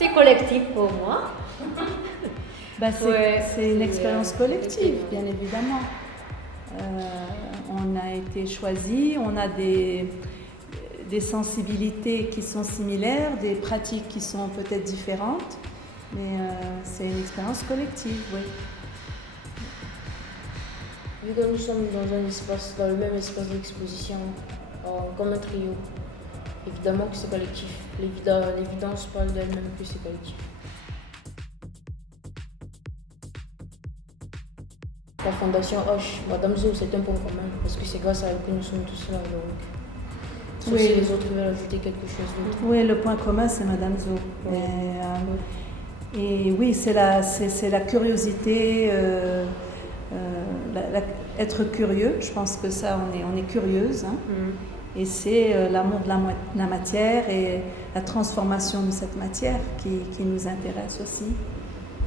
C'est collectif pour moi. C'est une expérience collective, bien évidemment. On a été choisis, on a des sensibilités qui sont similaires, des pratiques qui sont peut-être différentes, mais c'est une expérience collective, oui. Vu que nous sommes dans le même espace d'exposition, comme un trio, évidemment que c'est collectif. L'évidence parle d'elle-même que c'est collectif. La Fondation Hoche, Madame Zo, c'est un point commun, parce que c'est grâce à elle que nous sommes tous là. Donc, sauf si les autres veulent ajouter quelque chose d'autre. Oui, le point commun, c'est Madame Zo. Et oui, c'est la curiosité, être curieux. Je pense que ça, on est curieuse. Hein. Et c'est l'amour de la matière et la transformation de cette matière qui nous intéresse aussi,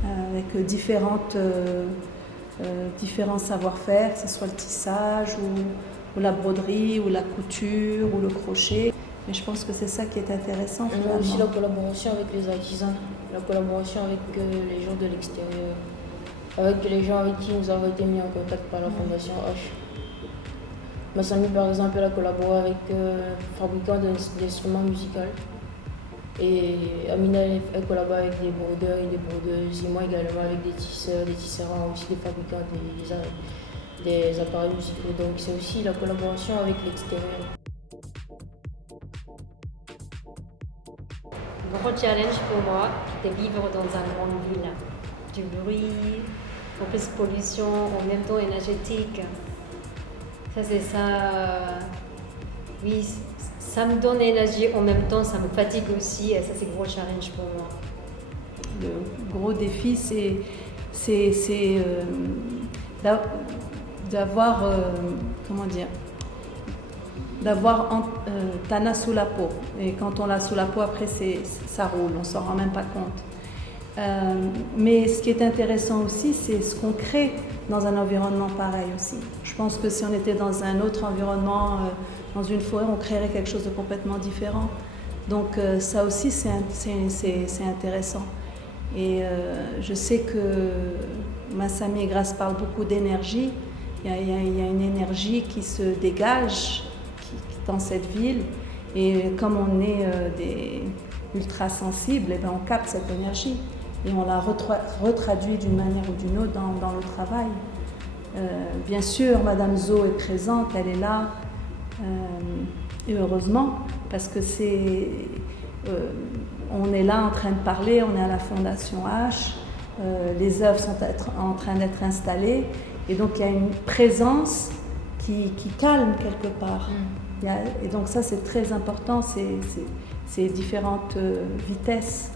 avec différents savoir-faire, que ce soit le tissage ou la broderie ou la couture ou le crochet. Mais je pense que c'est ça qui est intéressant. On a aussi la collaboration avec les artisans, la collaboration avec les gens de l'extérieur, avec les gens avec qui nous avons été mis en contact par la Fondation Hoche. Massami, par exemple, elle a collaboré avec un fabricant d'instruments musicaux. Et Amina, elle collabore avec des brodeurs et des brodeuses. Et moi également avec des tisseurs, des tisserands, aussi des fabricants des appareils musicaux. Donc c'est aussi la collaboration avec l'extérieur. Le gros challenge pour moi, c'est de vivre dans une grande ville. Du bruit, mauvaise pollution, en même temps énergétique. Ça c'est ça. Oui, ça me donne énergie, en même temps ça me fatigue aussi. Et ça c'est le gros challenge pour moi. Le gros défi, c'est d'avoir, d'avoir Tana sous la peau. Et quand on l'a sous la peau, après ça roule, on s'en rend même pas compte. Mais ce qui est intéressant aussi, c'est ce qu'on crée dans un environnement pareil aussi. Je pense que si on était dans un autre environnement, dans une forêt, on créerait quelque chose de complètement différent. Donc ça aussi, c'est intéressant. Et je sais que Massami et Grace parlent beaucoup d'énergie. Il y a une énergie qui se dégage dans cette ville. Et comme on est des ultra sensibles, on capte cette énergie. Et on la retraduit d'une manière ou d'une autre dans le travail. Bien sûr, Madame Zo est présente, elle est là, et heureusement, parce que on est là en train de parler, on est à la Fondation H, les œuvres sont en train d'être installées, et donc il y a une présence qui calme quelque part. Et donc ça c'est très important, c'est différentes vitesses.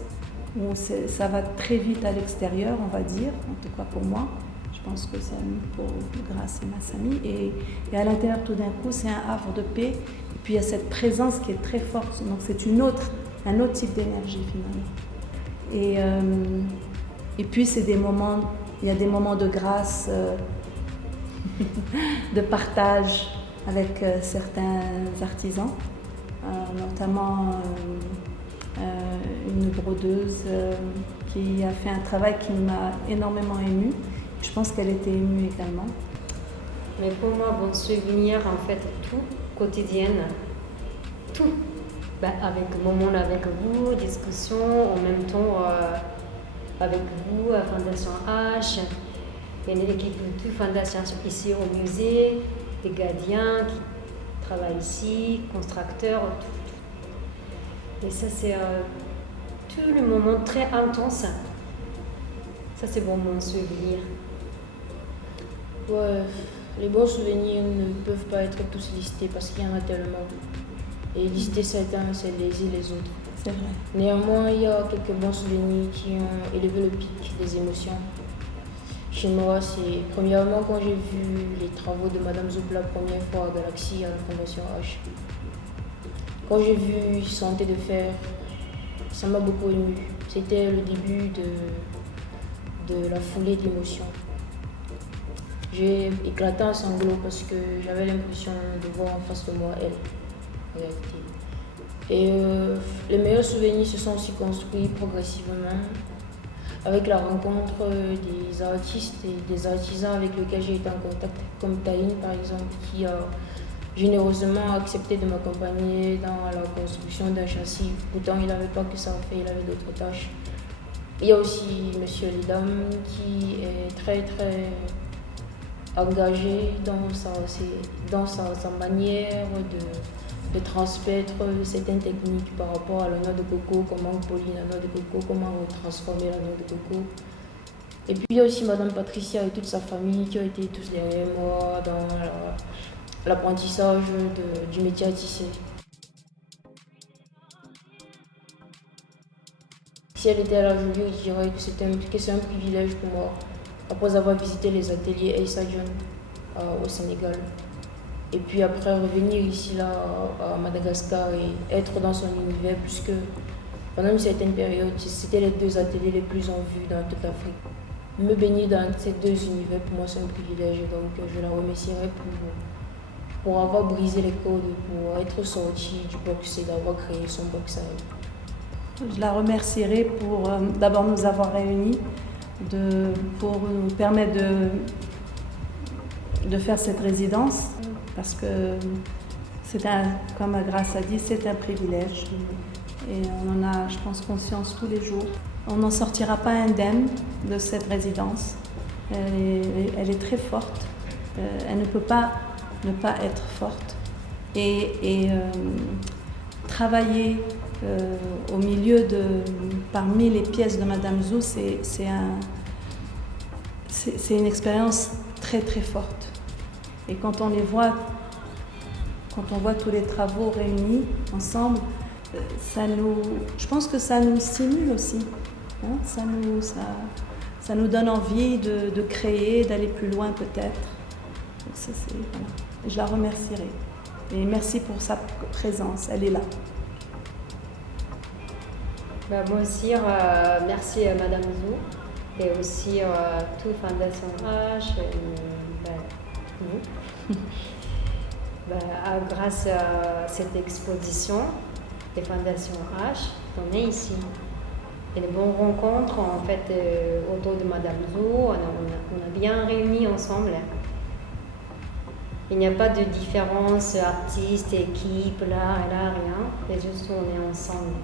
Où ça va très vite à l'extérieur, on va dire, en tout cas pour moi. Je pense que c'est pour Grace et Massami. Et à l'intérieur, tout d'un coup, c'est un havre de paix. Et puis il y a cette présence qui est très forte. Donc c'est un autre type d'énergie finalement. Et puis c'est il y a des moments de grâce, de partage avec certains artisans, notamment une brodeuse qui a fait un travail qui m'a énormément émue. Je pense qu'elle était émue également. Mais pour moi, bon souvenir, en fait, tout quotidien, tout. Avec moment avec vous, discussion, en même temps avec vous, à Fondation H. Il y a une équipe de toute Fondation ici au musée, des gardiens qui travaillent ici, constructeurs, tout. Et ça, c'est tout le moment très intense. Ça, c'est bon, mon souvenir. Ouais, les bons souvenirs ne peuvent pas être tous listés parce qu'il y en a tellement. Et lister certains, c'est léser les autres. C'est vrai. Néanmoins, il y a quelques bons souvenirs qui ont élevé le pic des émotions. Chez moi, c'est premièrement quand j'ai vu les travaux de Madame Zo la première fois à Galaxy, à la Fondation H. Quand j'ai vu Santé de fer, ça m'a beaucoup ému. C'était le début de la foulée d'émotions. J'ai éclaté en sanglots parce que j'avais l'impression de voir en face de moi elle, en réalité. Et les meilleurs souvenirs se sont aussi construits progressivement avec la rencontre des artistes et des artisans avec lesquels j'ai été en contact, comme Taïn par exemple, qui a généreusement accepté de m'accompagner dans la construction d'un châssis. Pourtant, il n'avait pas que ça à faire, il avait d'autres tâches. Il y a aussi M. Lidam qui est très engagé dans sa manière de transmettre certaines techniques par rapport à la noix de coco, comment polir la noix de coco, comment transformer la noix de coco. Et puis il y a aussi Madame Patricia et toute sa famille qui ont été tous derrière moi dans l'apprentissage du métier à tisser. Si elle était là aujourd'hui, je dirais que c'est un privilège pour moi, après avoir visité les ateliers Aïssa John au Sénégal. Et puis après revenir ici là à Madagascar et être dans son univers, puisque pendant une certaine période, c'était les 2 ateliers les plus en vue dans toute l'Afrique. Me baigner dans ces 2 univers, pour moi c'est un privilège, donc je la remercierai pour avoir brisé les codes, pour être sortie du box et d'avoir créé son box à elle. Je la remercierai pour d'abord nous avoir réunis, pour nous permettre de faire cette résidence, parce que comme Grace a dit, c'est un privilège et on en a, je pense, conscience tous les jours. On n'en sortira pas indemne de cette résidence. Elle est très forte, elle ne peut pas ne pas être forte et travailler au milieu parmi les pièces de Madame Zou, c'est une expérience très très forte. Et quand on voit tous les travaux réunis ensemble, je pense que ça nous stimule aussi. Hein, ça nous donne envie de créer, d'aller plus loin peut-être. Voilà. Je la remercierai. Et merci pour sa présence, elle est là. Moi aussi, merci à Madame Zou et aussi toute Fondation H. Vous. Grâce à cette exposition des Fondations H, on est ici. Et les bonnes rencontres en fait autour de Madame Zou, on a bien réuni ensemble. Il n'y a pas de différence artiste, équipe, là et là, rien. C'est juste on est ensemble.